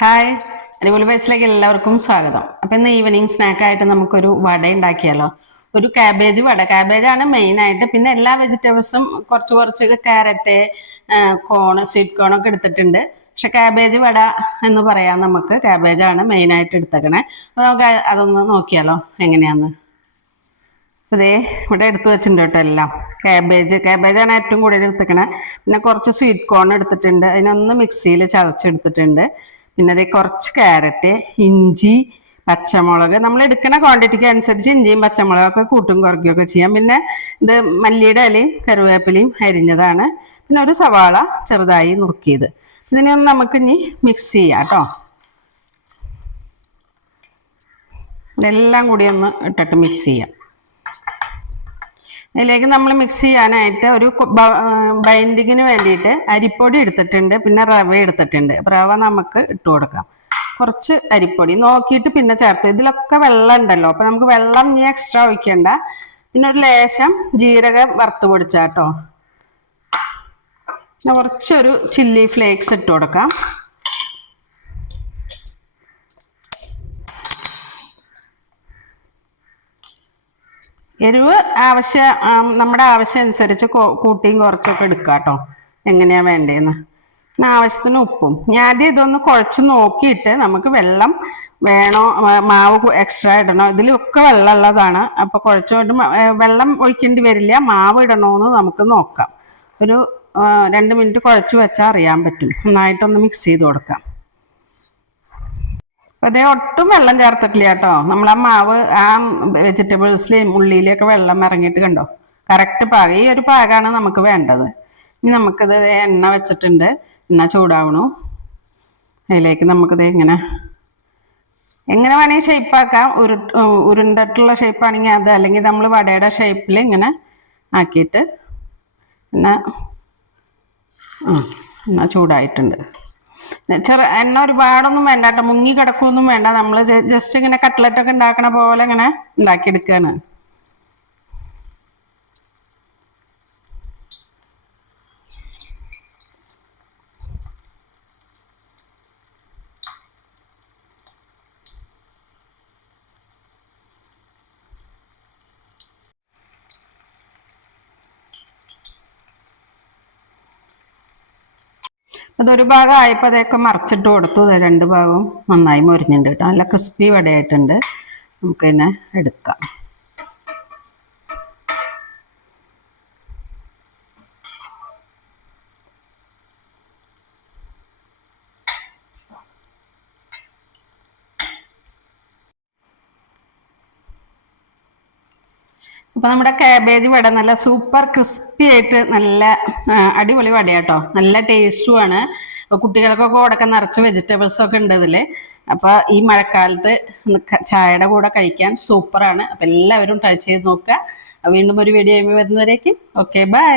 Hi. അടിപൊളി ബൈസിലേക്ക് എല്ലാവർക്കും സ്വാഗതം. അപ്പൊ ഇന്ന് ഈവനിങ് സ്നാക്ക് ആയിട്ട് നമുക്കൊരു വട ഉണ്ടാക്കിയാലോ? ഒരു കാബേജ് വട. കാബേജ് ആണ് മെയിൻ ആയിട്ട്. പിന്നെ എല്ലാ വെജിറ്റബിൾസും കുറച്ച് കുറച്ച് ക്യാരറ്റ് കോൺ സ്വീറ്റ് കോൺ ഒക്കെ എടുത്തിട്ടുണ്ട്. പക്ഷെ കാബേജ് വട എന്ന് പറയാം നമുക്ക്. കാബേജ് ആണ് മെയിൻ ആയിട്ട് എടുത്തേക്കണേ. അപ്പൊ നമുക്ക് അതൊന്ന് നോക്കിയാലോ? എങ്ങനെയാന്ന്? അതേ ഇവിടെ എടുത്തു വെച്ചിട്ടുണ്ട് കേട്ടോ എല്ലാം. കാബേജ് ആണ് ഏറ്റവും കൂടുതൽ എടുത്തേക്കണേ. പിന്നെ കുറച്ച് സ്വീറ്റ് കോൺ എടുത്തിട്ടുണ്ട്. അതിനൊന്ന് മിക്സിയിൽ ചതച്ചെടുത്തിട്ടുണ്ട് പിന്നെ കുറച്ച് ക്യാരറ്റ് ഇഞ്ചി പച്ചമുളക്. നമ്മൾ എടുക്കുന്ന ക്വാണ്ടിറ്റിക്ക് അനുസരിച്ച് ഇഞ്ചിയും പച്ചമുളകൊക്കെ കൂട്ടും കുറയ്ക്കുകയൊക്കെ ചെയ്യാം. പിന്നെ ഇത് മല്ലിയുടെ ഇലയും കറിവേപ്പിലയും അരിഞ്ഞതാണ്. പിന്നെ ഒരു സവാള ചെറുതായി നുറുക്കിയത്. ഇതിനെ നമുക്ക് ഇനി മിക്സ് ചെയ്യാം കേട്ടോ. ഇതെല്ലാം കൂടി ഒന്ന് ഇട്ടിട്ട് മിക്സ് ചെയ്യാം. ഇതിലേക്ക് നമ്മൾ മിക്സ് ചെയ്യാനായിട്ട് ഒരു ബൈൻഡിങ്ങിന് വേണ്ടിയിട്ട് അരിപ്പൊടി എടുത്തിട്ടുണ്ട്. പിന്നെ റവ എടുത്തിട്ടുണ്ട്. റവ നമുക്ക് ഇട്ട് കൊടുക്കാം. കുറച്ച് അരിപ്പൊടി നോക്കിയിട്ട് പിന്നെ ചേർത്ത്. ഇതിലൊക്കെ വെള്ളം ഉണ്ടല്ലോ. അപ്പൊ നമുക്ക് വെള്ളം ഇനി എക്സ്ട്രാ ഒഴിക്കണ്ട. പിന്നെ ഒരു ലേശം ജീരകം വറുത്ത് പൊടിച്ചാട്ടോ. കുറച്ചൊരു ചില്ലി ഫ്ലേക്സ് ഇട്ട് കൊടുക്കാം. എരിവ് ആവശ്യ നമ്മുടെ ആവശ്യം അനുസരിച്ച് കൂട്ടിയും കുറച്ചൊക്കെ എടുക്കുക കേട്ടോ എങ്ങനെയാ വേണ്ടതെന്ന് ആവശ്യത്തിന് ഉപ്പും. ഞാൻ ആദ്യം ഇതൊന്ന് കുഴച്ച് നോക്കിയിട്ട് നമുക്ക് വെള്ളം വേണോ മാവ് എക്സ്ട്രാ ഇടണോ? ഇതിലൊക്കെ വെള്ളം ഉള്ളതാണ്. അപ്പോൾ കുഴച്ചുകൊണ്ട് വെള്ളം ഒഴിക്കേണ്ടി വരില്ല. മാവ് ഇടണോന്ന് നമുക്ക് നോക്കാം. ഒരു രണ്ട് മിനിറ്റ് കുഴച്ച് വെച്ചാൽ അറിയാൻ പറ്റും. നന്നായിട്ടൊന്ന് മിക്സ് ചെയ്ത് കൊടുക്കാം. അതേ ഒട്ടും വെള്ളം ചേർത്തിട്ടില്ല കേട്ടോ. നമ്മൾ ആ മാവ് ആ വെജിറ്റബിൾസിലെയും ഉള്ളിയിലൊക്കെ വെള്ളം ഇറങ്ങിയിട്ട് കണ്ടോ? കറക്റ്റ് പാകം. ഈ ഒരു പാകമാണ് നമുക്ക് വേണ്ടത്. ഇനി നമുക്കിത് എണ്ണ വെച്ചിട്ടുണ്ട്. എണ്ണ ചൂടാവണു. അതിലേക്ക് നമുക്കിത് ഇങ്ങനെ എങ്ങനെ വേണമെങ്കിൽ ഷേപ്പാക്കാം ഉരു ഉരുണ്ടിട്ടുള്ള ഷേപ്പാണെങ്കിൽ അത് അല്ലെങ്കിൽ നമ്മൾ വടയുടെ ഷേപ്പിൽ ഇങ്ങനെ ആക്കിയിട്ട് പിന്നെ എന്നാ ചൂടായിട്ടുണ്ട്. ചെറു എണ്ണ ഒരുപാടൊന്നും വേണ്ട കേട്ടോ മുങ്ങി കിടക്കൊന്നും വേണ്ട നമ്മൾ ജസ്റ്റ് ഇങ്ങനെ കട്ട്ലറ്റ് ഒക്കെ ഉണ്ടാക്കണ പോലെ ഇങ്ങനെ ഉണ്ടാക്കിയെടുക്കുകയാണ് അതൊരു ഭാഗം ആയപ്പോൾ അതൊക്കെ മറച്ചിട്ട് കൊടുത്തു. രണ്ട് ഭാഗവും നന്നായി മൊരിഞ്ഞിട്ടുണ്ട് കേട്ടോ. നല്ല ക്രിസ്പി വടയായിട്ടുണ്ട്. നമുക്ക് എടുക്കാം. അപ്പോൾ നമ്മുടെ കാബേജ് വട നല്ല സൂപ്പർ ക്രിസ്പി ആയിട്ട് നല്ല അടിപൊളി വടയാട്ടോ. നല്ല ടേസ്റ്റുമാണ് കുട്ടികൾക്കൊക്കെ ഉടക്കം നിറച്ച് വെജിറ്റബിൾസ് ഒക്കെ ഉണ്ട് ഇതിൽ അപ്പോൾ ഈ മഴക്കാലത്ത് ചായയുടെ കൂടെ കഴിക്കാൻ സൂപ്പറാണ് അപ്പോൾ എല്ലാവരും ട്രൈ ചെയ്ത് നോക്കുക. വീണ്ടും ഒരു വീഡിയോ വരുന്നവരേക്കും. Okay bye